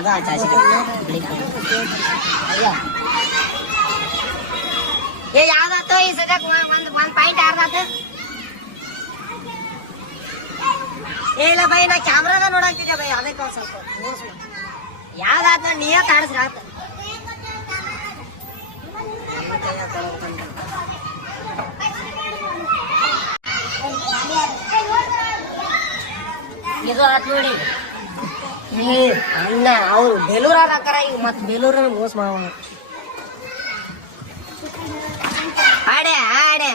ಅದು ಚಾಸಿ ಏ ಯಾವ್ದಾತು ಈ ಸದ್ಯಕ್ಕೆ ಒಂದ್ ಪಾಯಿಂಟ್ ಯಾರ್ದಾತ ಏ ಇಲ್ಲ ಬೈ ನಾ ಕ್ಯಾಮ್ರಾದ ನೋಡಾಕ್ತಿದ್ದೆ ಬೈ ಅದಕ್ಕೆ ಒಂದ್ ಸ್ವಲ್ಪ ಯಾವ್ದಾತ ನೀಯ ಕಾಣಿಸ್ರಿ ಆತ ಇದು ಆತ್ ನೋಡಿ ಅನ್ನ ಅವ್ರು ಬೇಲೂರಾಗ ಹಾಕಾರ ಈಗ ಮತ್ ಬೇಲೂರ ಮೋಸ ಮಾವ ಆಡೆ ಆಡೆ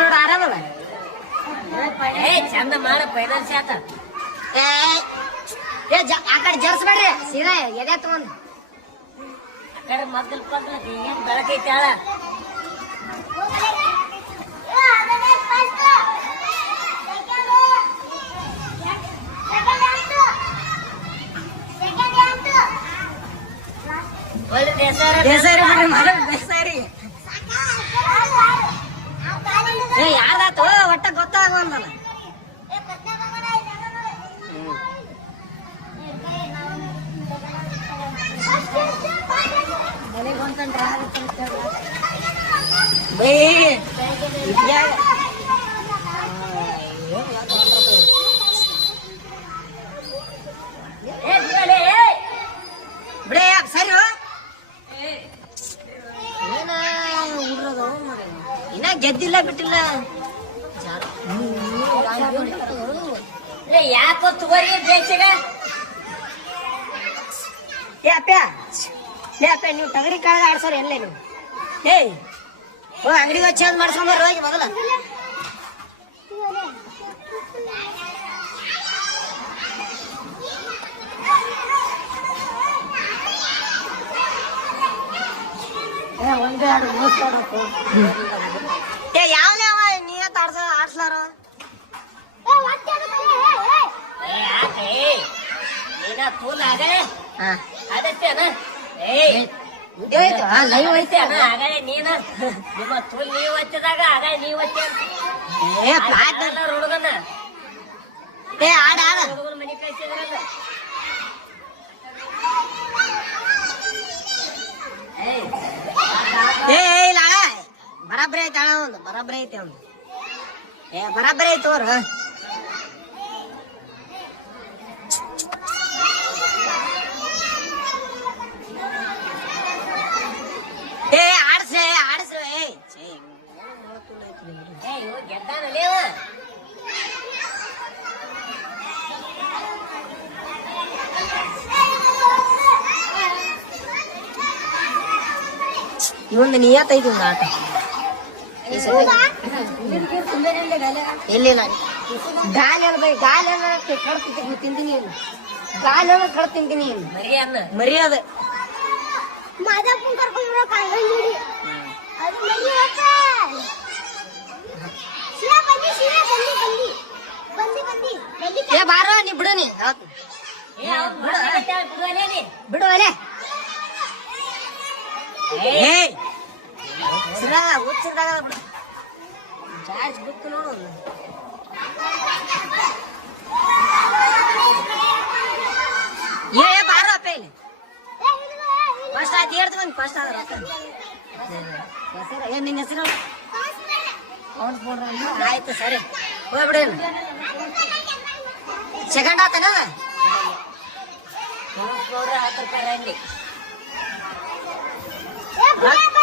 ನೋಡ ಆರಾಮಲ್ಲ ಏ ಚಂದ ಮಾಡ ಫೈನಾನ್ಸ್ ಆತ ಏ ಆ ಕಡೆ ಜರ್ಸ್ಬೇಡ್ರಿ ಸೀದಾ ಎದೆ ತಗೊಂಡ್ ಆ ಕಡೆ ಮಗ್ಗಲ್ ಪಗ್ಲ ಏನ್ ಬೆಳಕೈತಿ ಆಳ ಯಾರ್ದಾತು ಒಟ್ಟ ಗೊತ್ತಾಗಲ್ಲ ಬಿಡೇ ಸರಿ ಏನ ಹುಡ್ರದು ಇನ್ನ ಗೆದ್ದಿಲ್ಲ ಬಿಟ್ಟಿಲ್ಲ ಯಾಕೋ ತಗೋರಿ ಬೇಸಿಗ ಏ ಅಪ್ಪ ನೀವು ತಗರಿ ಕಾಳಗ ಆಡ್ಸೋರು ಎಲ್ಲೇ ನೀವು ಏಯ್ ಓ ಅಂಗಡಿಗೆ ಹಚ್ಚಿ ಅದು ಮಾಡ್ಸ್ಕೊಂಬರ್ರಿ ಹೋಗಿ ಮೊದಲ ಏ ಯಾವನೇ ಅವ ನೀಯ ಆಡ್ಸ್ಲಾರ ಫುಲ್ ಆಗಲೇ ಅದಷ್ಟೇನ ಲೈವ್ ಐತೆ ಆಗಲೇ ನೀನು ನಿಮ್ಮ ಫುಲ್ ನೀವು ಹಚ್ಚಿದಾಗ ಆಗಲೇ ನೀವು ಹಚ್ಚ ಹುಡುಗನ ಏ ಆಡ ಹುಡುಗನ ಮನೆ ಕಳಿಸಿದ್ರಲ್ಲ ಏ ಇಲ್ಲ ಬರಾಬರಿ ಐತೆ ಅಣ್ಣ ಒಂದು ಬರಾಬರಿ ಐತೆ ಒಂದು ಏ ಬರಾಬರಿ ಐತೆ ಅವ್ರ ಏ ಆಡ್ಸ್ರೆ ಗೆದ್ದಾನಲ್ಲಿ ಇವೊಂದು ನಿಯತ್ತೈತಿ ಒಂದು ಆಟ ಎಲ್ಲಿಲ್ಲ ಗಾಲಿ ಬೈ ಗಾಲಿ ಕಡ್ತೀನಿ ತಿಂತೀನಿ ಗಾಲಿ ಕಡ್ ತಿಂತೀನಿ ಮರ್ಯಾದ ಏ ಬಾರೋ ನೀ ಬಿಡು ನೀ ಬಿಡು ಅಲೆ ಚಾರ್ಜ್ ಬುಕ್ ನೋಡು ಏ ಬಾರೋ ಅಪ್ಪ ಇಲ್ಲಿ ಫಸ್ಟ್ ಆಯ್ತು ಹೇಳ್ತೀನಿ ಫಸ್ಟ್ ಆದ್ರೆ ಹೆಸರು ಏನ್ ನಿನ್ನ ಹೆಸರು ಆಯ್ತು ಸರಿ ಹೋಗ್ಬಿಡಿ ಸೆಕೆಂಡ್ ಆತನ 10 ರೂಪಾಯಿ